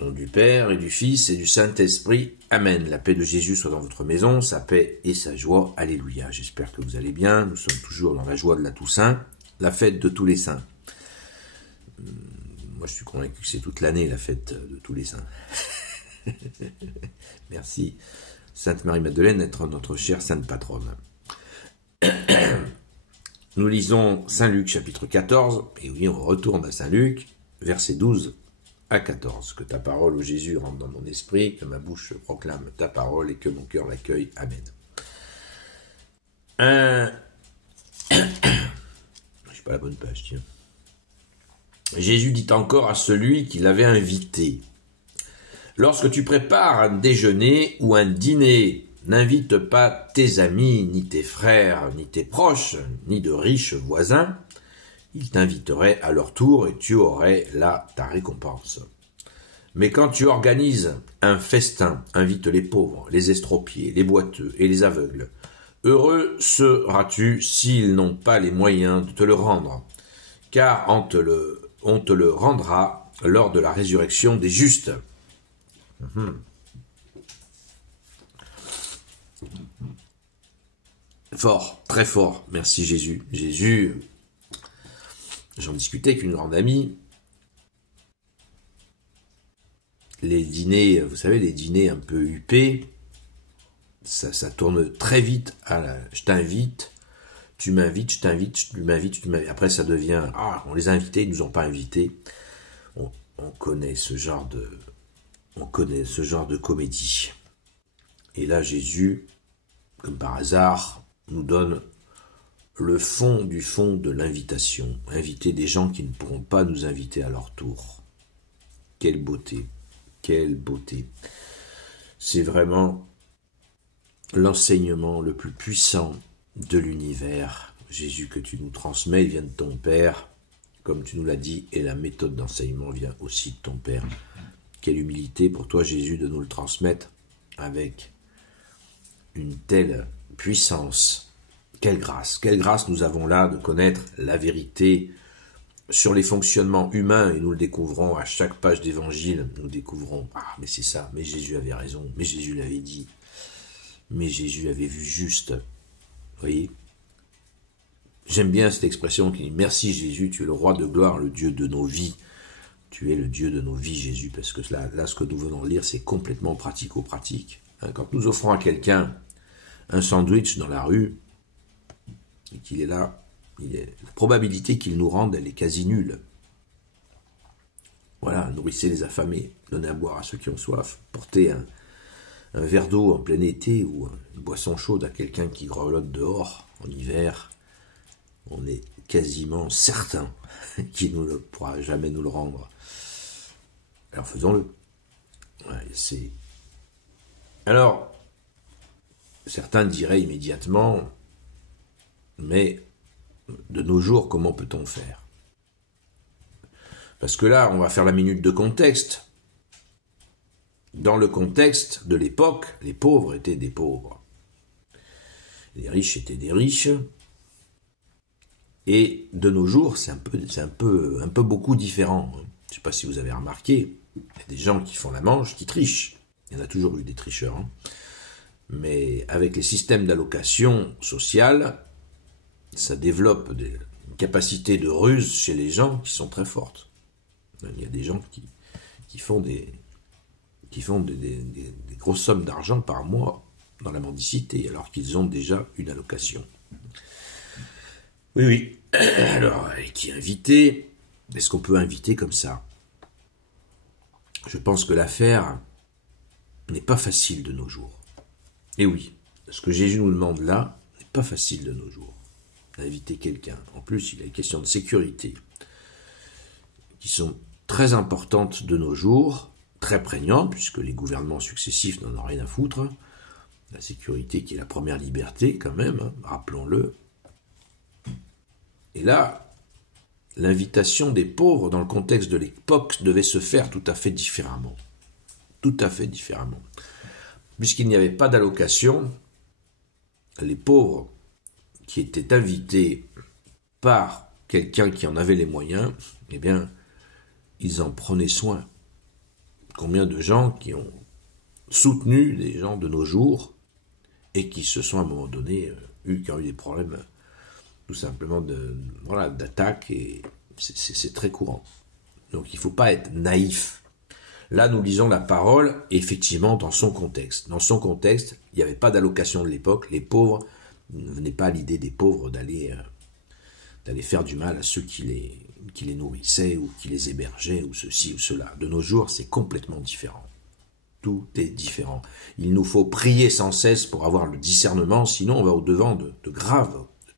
Au nom du Père et du Fils et du Saint-Esprit. Amen. La paix de Jésus soit dans votre maison, sa paix et sa joie. Alléluia. J'espère que vous allez bien. Nous sommes toujours dans la joie de la Toussaint, la fête de tous les saints. Moi, je suis convaincu que c'est toute l'année la fête de tous les saints. Merci, Sainte Marie-Madeleine, d'être notre chère sainte patronne. Nous lisons Saint Luc, chapitre 14, et oui, on retourne à Saint Luc, versets 12 à 14. Que ta parole, ô Jésus, rentre dans mon esprit, que ma bouche proclame ta parole et que mon cœur l'accueille. Amen. Je suis pas à la bonne page, tiens. Jésus dit encore à celui qui l'avait invité: lorsque tu prépares un déjeuner ou un dîner, n'invite pas tes amis, ni tes frères, ni tes proches, ni de riches voisins. Ils t'inviteraient à leur tour et tu aurais là ta récompense. Mais quand tu organises un festin, invite les pauvres, les estropiés, les boiteux et les aveugles. Heureux seras-tu s'ils n'ont pas les moyens de te le rendre, car on te le rendra lors de la résurrection des justes. Fort, très fort, merci Jésus. Jésus, j'en discutais avec une grande amie. Les dîners, vous savez, les dîners un peu huppés, ça tourne très vite à je t'invite, tu m'invites, je t'invite, tu m'invites, tu m'invites. Après, ça devient, on les a invités, ils nous ont pas invités. On connaît ce genre de comédie. Et là, Jésus, comme par hasard, nous donne le fond du fond de l'invitation. Inviter des gens qui ne pourront pas nous inviter à leur tour. Quelle beauté, quelle beauté. C'est vraiment l'enseignement le plus puissant de l'univers. Jésus, que tu nous transmets, il vient de ton Père, comme tu nous l'as dit, et la méthode d'enseignement vient aussi de ton Père. Quelle humilité pour toi, Jésus, de nous le transmettre avec une telle puissance. Quelle grâce nous avons là de connaître la vérité sur les fonctionnements humains, et nous le découvrons à chaque page d'évangile. Nous découvrons, mais c'est ça, mais Jésus avait raison, mais Jésus l'avait dit, mais Jésus avait vu juste. Vous voyez, j'aime bien cette expression qui dit: merci Jésus, tu es le roi de gloire, le Dieu de nos vies. Tu es le Dieu de nos vies, Jésus, parce que là, ce que nous venons de lire, c'est complètement pratico-pratique. Quand nous offrons à quelqu'un un sandwich dans la rue, et qu'il est là, la probabilité qu'il nous rende, elle est quasi nulle. Voilà, nourrissez les affamés, donnez à boire à ceux qui ont soif, portez un verre d'eau en plein été ou une boisson chaude à quelqu'un qui grelotte dehors en hiver. On est quasiment certain qu'il ne pourra jamais nous le rendre. Alors faisons-le. Ouais, Alors, certains diraient immédiatement: mais de nos jours, comment peut-on faire? Parce que là, on va faire la minute de contexte. Dans le contexte de l'époque, les pauvres étaient des pauvres. Les riches étaient des riches. Et de nos jours, c'est un peu beaucoup différent. Je ne sais pas si vous avez remarqué, il y a des gens qui font la manche, qui trichent. Il y en a toujours eu des tricheurs. Mais avec les systèmes d'allocation sociale, ça développe une capacité de ruse chez les gens qui sont très fortes. Il y a des gens qui font des grosses sommes d'argent par mois dans la mendicité, alors qu'ils ont déjà une allocation. Oui. Alors, qui inviter? Est-ce qu'on peut inviter comme ça? Je pense que l'affaire n'est pas facile de nos jours. Et oui, ce que Jésus nous demande là n'est pas facile de nos jours. Inviter quelqu'un. En plus, il y a des questions de sécurité qui sont très importantes de nos jours, très prégnantes, puisque les gouvernements successifs n'en ont rien à foutre. La sécurité qui est la première liberté, quand même, rappelons-le. Et là, l'invitation des pauvres dans le contexte de l'époque devait se faire tout à fait différemment. Tout à fait différemment. Puisqu'il n'y avait pas d'allocation, les pauvres qui étaient invités par quelqu'un qui en avait les moyens, eh bien, ils en prenaient soin. Combien de gens qui ont soutenu des gens de nos jours et qui se sont à un moment donné qui ont eu des problèmes tout simplement d'attaque, et c'est très courant. Donc il ne faut pas être naïf. Là, nous lisons la parole, effectivement, dans son contexte. Dans son contexte, il n'y avait pas d'allocation de l'époque. Les pauvres, ne venait pas à l'idée des pauvres d'aller faire du mal à ceux qui les nourrissaient ou qui les hébergeaient ou ceci ou cela. De nos jours, c'est complètement différent. Tout est différent. Il nous faut prier sans cesse pour avoir le discernement, sinon on va au-devant de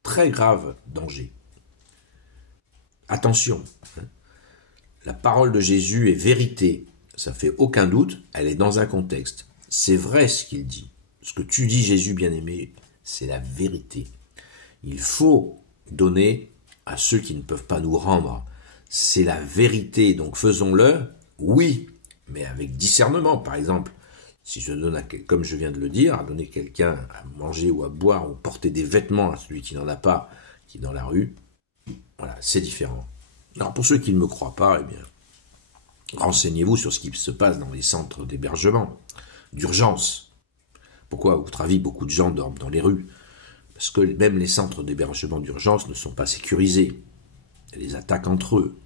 très graves dangers. Attention, la parole de Jésus est vérité, ça fait aucun doute, elle est dans un contexte. C'est vrai ce qu'il dit. Ce que tu dis, Jésus bien-aimé, c'est la vérité. Il faut donner à ceux qui ne peuvent pas nous rendre. C'est la vérité, donc faisons-le, oui, mais avec discernement. Par exemple, si je donne, comme je viens de le dire, à donner quelqu'un à manger ou à boire ou porter des vêtements à celui qui n'en a pas, qui est dans la rue, voilà, c'est différent. Alors pour ceux qui ne me croient pas, eh bien, renseignez-vous sur ce qui se passe dans les centres d'hébergement, d'urgence. Pourquoi, à votre avis, beaucoup de gens dorment dans les rues? Parce que même les centres d'hébergement d'urgence ne sont pas sécurisés. Il y a des attaques entre eux.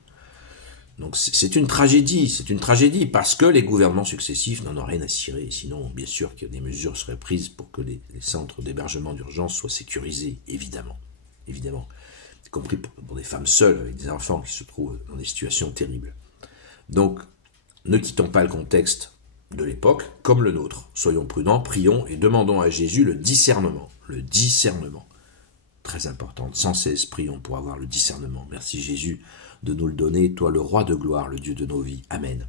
Donc c'est une tragédie parce que les gouvernements successifs n'en ont rien à cirer. Sinon, bien sûr que des mesures seraient prises pour que les centres d'hébergement d'urgence soient sécurisés, évidemment. Y compris pour des femmes seules avec des enfants qui se trouvent dans des situations terribles. Donc, ne quittons pas le contexte de l'époque comme le nôtre. Soyons prudents, prions et demandons à Jésus le discernement. Le discernement. Très important. Sans cesse, prions pour avoir le discernement. Merci Jésus de nous le donner, toi le roi de gloire, le Dieu de nos vies. Amen.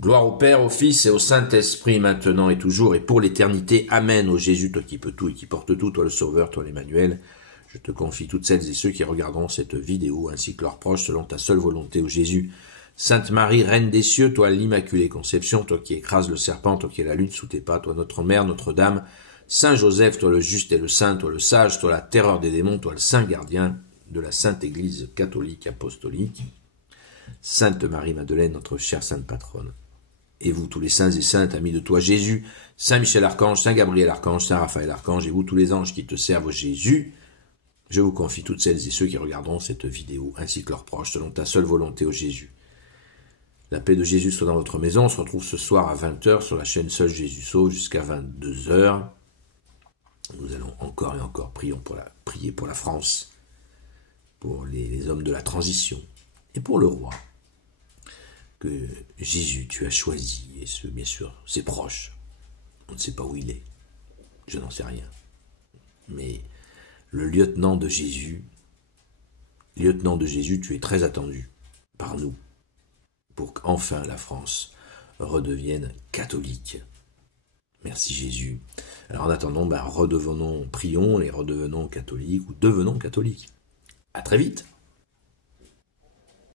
Gloire au Père, au Fils et au Saint-Esprit, maintenant et toujours, et pour l'éternité. Amen. Ô Jésus, toi qui peux tout et qui porte tout, toi le Sauveur, toi l'Emmanuel, je te confie toutes celles et ceux qui regarderont cette vidéo, ainsi que leurs proches, selon ta seule volonté, ô Jésus. Sainte Marie, Reine des cieux, toi l'Immaculée Conception, toi qui écrases le serpent, toi qui es la lune sous tes pas, toi notre Mère, Notre-Dame, Saint Joseph, toi le juste et le saint, toi le sage, toi la terreur des démons, toi le saint gardien de la Sainte Église catholique apostolique, Sainte Marie-Madeleine, notre chère Sainte Patronne. Et vous, tous les saints et saintes, amis de toi, Jésus, Saint Michel Archange, Saint Gabriel Archange, Saint Raphaël Archange, et vous, tous les anges qui te servent, Jésus, je vous confie toutes celles et ceux qui regarderont cette vidéo, ainsi que leurs proches, selon ta seule volonté, ô Jésus. La paix de Jésus soit dans votre maison. On se retrouve ce soir à 20h sur la chaîne Seul Jésus Sauve jusqu'à 22h. Nous allons encore et encore prier pour la France, pour les hommes de la transition et pour le roi que Jésus tu as choisi, et bien sûr ses proches. On ne sait pas où il est, je n'en sais rien. Mais le lieutenant de Jésus, tu es très attendu par nous pour qu'enfin la France redevienne catholique. Merci Jésus. Alors en attendant, prions et redevenons catholiques ou devenons catholiques. À très vite.